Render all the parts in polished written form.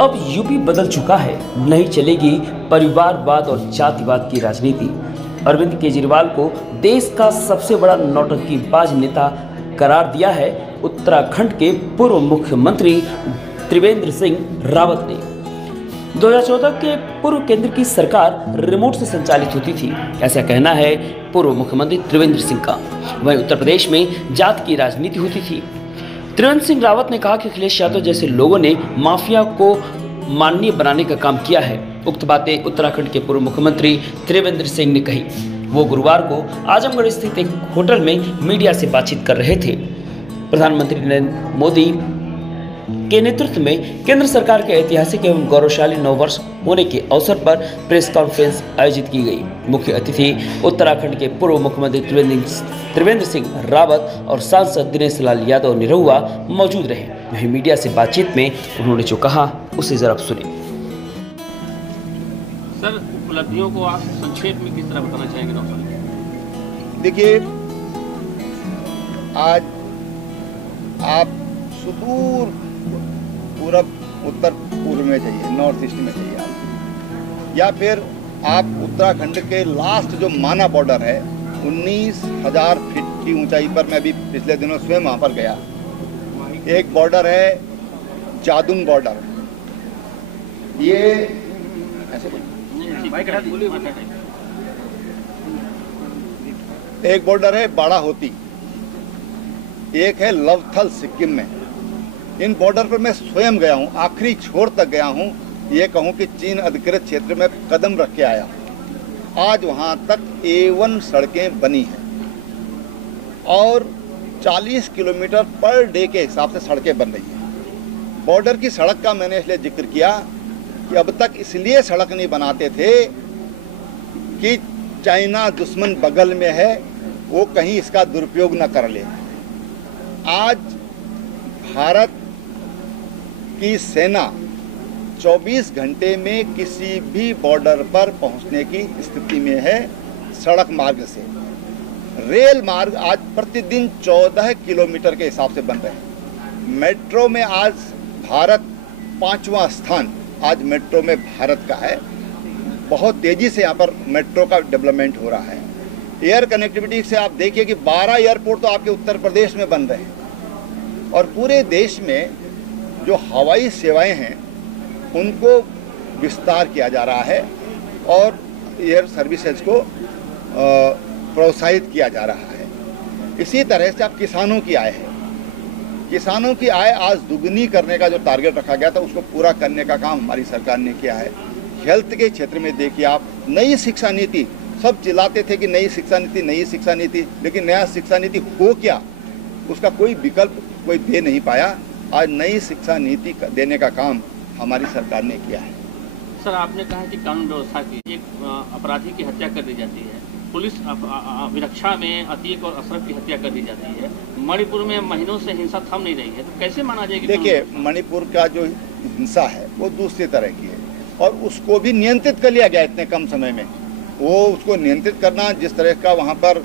अब यूपी बदल चुका है, नहीं चलेगी परिवारवाद और जातिवाद की राजनीति। अरविंद केजरीवाल को देश का सबसे बड़ा नौटंकीबाज नेता करार दिया है उत्तराखंड के पूर्व मुख्यमंत्री त्रिवेंद्र सिंह रावत ने। 2014 के पूर्व केंद्र की सरकार रिमोट से संचालित होती थी, ऐसा कहना है पूर्व मुख्यमंत्री त्रिवेंद्र सिंह का। वहीं उत्तर प्रदेश में जात की राजनीति होती थी। त्रिवेंद्र सिंह रावत ने कहा कि अखिलेश यादव जैसे लोगों ने माफिया को माननीय बनाने का काम किया है। उक्त बातें उत्तराखंड के पूर्व मुख्यमंत्री त्रिवेंद्र सिंह ने कही। वो गुरुवार को आजमगढ़ स्थित एक होटल में मीडिया से बातचीत कर रहे थे। प्रधानमंत्री नरेंद्र मोदी के नेतृत्व में केंद्र सरकार के ऐतिहासिक एवं गौरवशाली 9 वर्ष होने के अवसर पर प्रेस कॉन्फ्रेंस आयोजित की गई। मुख्य अतिथि उत्तराखंड के पूर्व मुख्यमंत्री त्रिवेंद्र सिंह रावत और सांसद दिनेश लाल यादव निरहुआ मौजूद रहे। वहीं मीडिया से बातचीत में उन्होंने जो कहा उसे जरा सुने। सर, उपलब्धियों को आप संक्षेप में किस तरह बताना चाहेंगे? देखिए, आज आप सुदूर पूरब उत्तर पूर्व में जाइए, नॉर्थ ईस्ट में जाइए आप, या फिर आप उत्तराखंड के लास्ट जो माना बॉर्डर है 19,000 फीट की ऊंचाई पर, मैं भी पिछले दिनों स्वयं वहाँ पर गया। एक बॉर्डर है जादुंग बॉर्डर, ये एक बॉर्डर है बाड़ा होती, एक है लवथल सिक्किम में। इन बॉर्डर पर मैं स्वयं गया हूँ, आखिरी छोर तक गया हूँ। ये कहूँ कि चीन अधिकृत क्षेत्र में कदम रख के आया। आज वहाँ तक A1 सड़कें बनी हैं और 40 किलोमीटर पर डे के हिसाब से सड़कें बन रही हैं। बॉर्डर की सड़क का मैंने इसलिए जिक्र किया कि अब तक इसलिए सड़क नहीं बनाते थे कि चाइना दुश्मन बगल में है, वो कहीं इसका दुरुपयोग न कर ले। आज भारत की सेना 24 घंटे में किसी भी बॉर्डर पर पहुंचने की स्थिति में है सड़क मार्ग से। रेल मार्ग आज प्रतिदिन 14 किलोमीटर के हिसाब से बन रहे हैं। मेट्रो में आज भारत 5वां स्थान आज मेट्रो में भारत का है। बहुत तेज़ी से यहाँ पर मेट्रो का डेवलपमेंट हो रहा है। एयर कनेक्टिविटी से आप देखिए कि 12 एयरपोर्ट तो आपके उत्तर प्रदेश में बन रहे हैं और पूरे देश में जो हवाई सेवाएं हैं उनको विस्तार किया जा रहा है और एयर सर्विसेज को प्रोत्साहित किया जा रहा है। इसी तरह से अब किसानों की आय है। किसानों की आय आज दुगनी करने का जो टारगेट रखा गया था उसको पूरा करने का काम हमारी सरकार ने किया है। हेल्थ के क्षेत्र में देखिए आप, नई शिक्षा नीति, सब चिल्लाते थे कि नई शिक्षा नीति, नई शिक्षा नीति, लेकिन नया शिक्षा नीति हो क्या, उसका कोई विकल्प कोई दे नहीं पाया। आज नई शिक्षा नीति देने का काम हमारी सरकार ने किया है। सर, आपने कहा कि कानून व्यवस्था की एक अपराधी की हत्या कर दी जाती है, पुलिस अभिरक्षा में अतीक और अशरफ की हत्या कर दी जाती है, मणिपुर में महीनों से हिंसा थम नहीं रही है, तो कैसे माना जाएगी? देखिए, मणिपुर का जो हिंसा है वो दूसरी तरह की है और उसको भी नियंत्रित कर लिया गया इतने कम समय में। वो उसको नियंत्रित करना, जिस तरह का वहाँ पर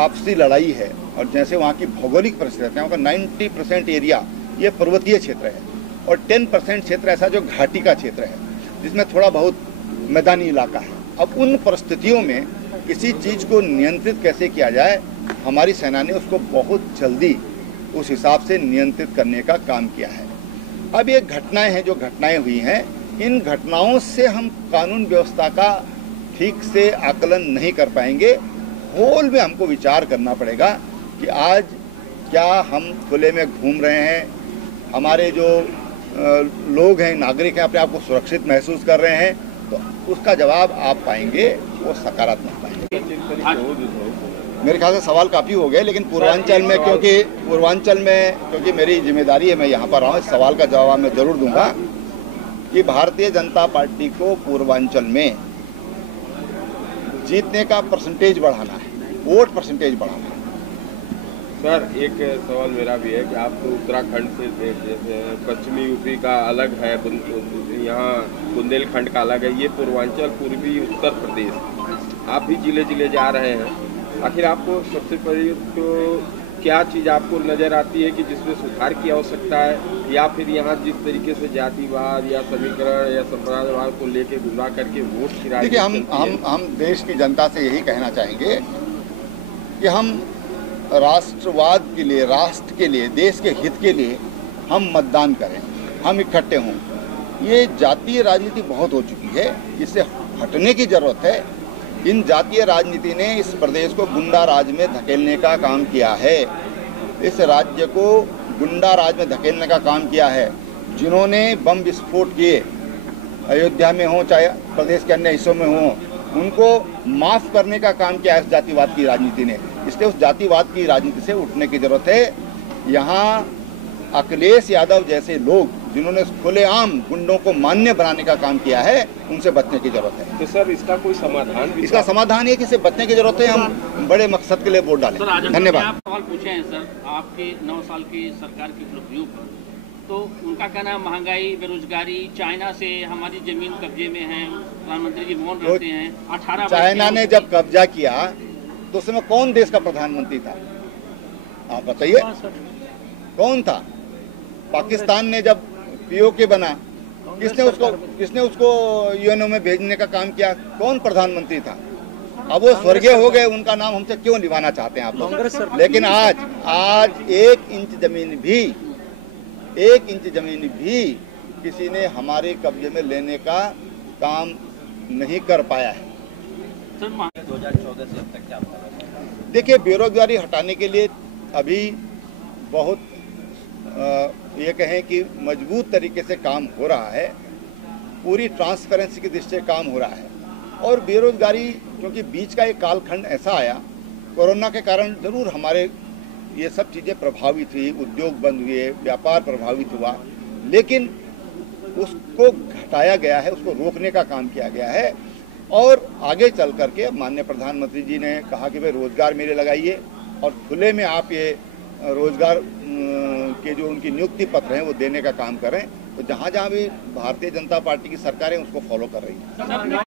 आपसी लड़ाई है और जैसे वहाँ की भौगोलिक परिस्थिति है, वहाँ का 90% एरिया ये पर्वतीय क्षेत्र है और 10% क्षेत्र ऐसा जो घाटी का क्षेत्र है जिसमें थोड़ा बहुत मैदानी इलाका है। अब उन परिस्थितियों में किसी चीज़ को नियंत्रित कैसे किया जाए, हमारी सेना ने उसको बहुत जल्दी उस हिसाब से नियंत्रित करने का काम किया है। अब ये घटनाएं हैं जो घटनाएं हुई हैं, इन घटनाओं से हम कानून व्यवस्था का ठीक से आकलन नहीं कर पाएंगे। होल में हमको विचार करना पड़ेगा कि आज क्या हम खुले में घूम रहे हैं, हमारे जो लोग हैं, नागरिक हैं, अपने आप को सुरक्षित महसूस कर रहे हैं, तो उसका जवाब आप पाएंगे वो सकारात्मक पाएंगे। मेरे ख्याल से सवाल काफ़ी हो गए, लेकिन पूर्वांचल में क्योंकि मेरी जिम्मेदारी है, मैं यहाँ पर रहा हूँ, इस सवाल का जवाब मैं जरूर दूंगा कि भारतीय जनता पार्टी को पूर्वांचल में जीतने का परसेंटेज बढ़ाना है, वोट परसेंटेज बढ़ाना है। सर, एक सवाल मेरा भी है कि आप तो उत्तराखंड से, पश्चिमी यूपी का अलग है, यहाँ बुंदेलखंड का अलग है, ये पूर्वांचल पूर्वी उत्तर प्रदेश, आप भी जिले जिले जा रहे हैं। आखिर आपको सबसे पहले तो क्या चीज़ आपको नज़र आती है कि जिसमें सुधार की आवश्यकता है, या फिर यहाँ जिस तरीके से जातिवाद या समीकरण या संप्रदायवाद को लेके गुमराह करके वोट की राजनीति देखिए, हम देश की जनता से यही कहना चाहेंगे कि हम राष्ट्रवाद के लिए, राष्ट्र के लिए, देश के हित के लिए हम मतदान करें, हम इकट्ठे हों। ये जातीय राजनीति बहुत हो चुकी है, इससे हटने की ज़रूरत है। इन जातीय राजनीति ने इस प्रदेश को गुंडा राज में धकेलने का काम किया है, इस राज्य को गुंडा राज में धकेलने का काम किया है। जिन्होंने बम विस्फोट किए, अयोध्या में हो चाहे प्रदेश के अन्य हिस्सों में हो, उनको माफ़ करने का काम किया है इस जातिवाद की राजनीति ने। इसलिए उस जातिवाद की राजनीति से उठने की ज़रूरत है। यहाँ अखिलेश यादव जैसे लोग जिन्होंने खुलेआम गुंडों को मान्य बनाने का काम किया है, उनसे बचने की जरूरत है। तो सर इसका कोई समाधान भी? इसका समाधान ये कि इससे बचने की जरूरत है। हम बड़े मकसद के लिए वोट डालें। धन्यवाद। आप सवाल पूछे हैं सर आपके 9 साल की सरकार की उपलब्धियों पर, तो उनका कहना है महंगाई, बेरोजगारी, चाइना से हमारी जमीन कब्जे में है, प्रधानमंत्री जी मौन रहते हैं। 18 चाइना ने जब कब्जा किया तो उस समय कौन देश का प्रधानमंत्री था, आप बताइए, कौन था? पाकिस्तान ने जब पीओके बना, किसने उसको यूएनओ में भेजने का काम किया? कौन प्रधानमंत्री था? अब वो स्वर्गीय हो गए, उनका नाम हमसे क्यों निभाना चाहते हैं आप लोग? लेकिन आज 1 इंच जमीन भी किसी ने हमारे कब्जे में लेने का काम नहीं कर पाया है। 2014 से अब तक क्या होता है? देखिए, बेरोजगारी हटाने के लिए अभी बहुत ये कहें कि मजबूत तरीके से काम हो रहा है, पूरी ट्रांसपेरेंसी की दृष्टि से काम हो रहा है। और बेरोजगारी, क्योंकि बीच का एक कालखंड ऐसा आया, कोरोना के कारण जरूर हमारे ये सब चीज़ें प्रभावित हुई, उद्योग बंद हुए, व्यापार प्रभावित हुआ, लेकिन उसको घटाया गया है, उसको रोकने का काम किया गया है। और आगे चल करके माननीय प्रधानमंत्री जी ने कहा कि भाई रोजगार मेले लगाइए और खुले में आप ये रोजगार के जो उनकी नियुक्ति पत्र हैं वो देने का काम करें। तो जहाँ जहाँ भी भारतीय जनता पार्टी की सरकार है उसको फॉलो कर रही है।